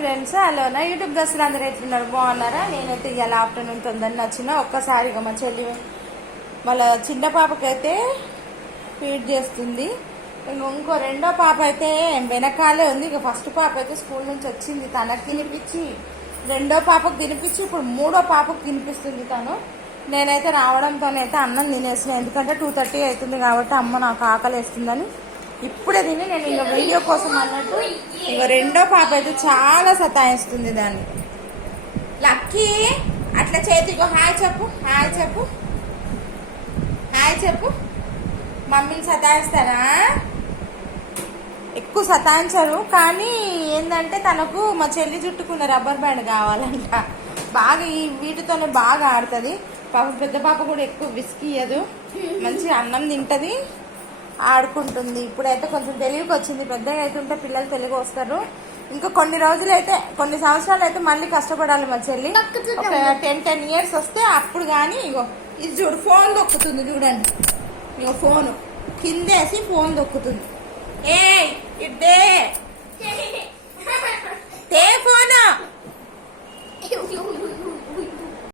Friends, hello నా YouTube దోస్తులు అందరూ ఎట్లున్నారు, బాగున్నారా? నేనైతే ఇవాళ ఆఫ్టర్నూన్ తొందరని వచ్చిన ఒక్కసారిగా మా చెల్లి వాళ్ళ చిన్న పాపకైతే ఫీడ్ చేస్తుంది. ఇంకో రెండో పాప అయితే వెనకాలే ఉంది. ఇక ఫస్ట్ పాప అయితే స్కూల్ నుంచి వచ్చింది, తనకు తినిపించి రెండో పాపకు తినిపించి ఇప్పుడు మూడో పాపకు తినిపిస్తుంది తను. నేనైతే రావడంతోనైతే అన్నం తినేసిన, ఎందుకంటే 2:30 అవుతుంది కాబట్టి అమ్మ నాకు ఆకలి వేస్తుందని ఇప్పుడే తిని నేను ఇంకా వీడియో కోసం అన్నట్టు. ఇక రెండో పాప అయితే చాలా సతాయిస్తుంది దాన్ని. లక్కీ అట్లా చేతికి హాయ్ చెప్పు, హాయ్ చెప్పు, హాయ్ చెప్పు. మమ్మీని సతాయిస్తారా? ఎక్కువ సతాయించరు, కానీ ఏంటంటే తనకు మా చెల్లి చుట్టుకున్న రబ్బర్ బ్యాండ్ కావాలంట. బాగా ఈ వీటితోనే బాగా ఆడుతుంది. పాప పెద్ద పాప కూడా ఎక్కువ విసికియదు, మంచిగా అన్నం తింటుంది, ఆడుకుంటుంది. ఇప్పుడైతే కొంచెం తెలివికి వచ్చింది. పెద్దగా అవుతుంటే పిల్లలు తెలివి వస్తారు. ఇంకా కొన్ని రోజులు అయితే, కొన్ని సంవత్సరాలు అయితే మళ్ళీ కష్టపడాలి మా చెల్లి. ఒక 10 years వస్తే అప్పుడు. కానీ ఇగో ఇది చూడు, ఫోన్ దొక్కుతుంది చూడండి. ఇగో ఫోను కిందేసి ఫోన్ దొక్కుతుంది. ఏ ఇడ్డే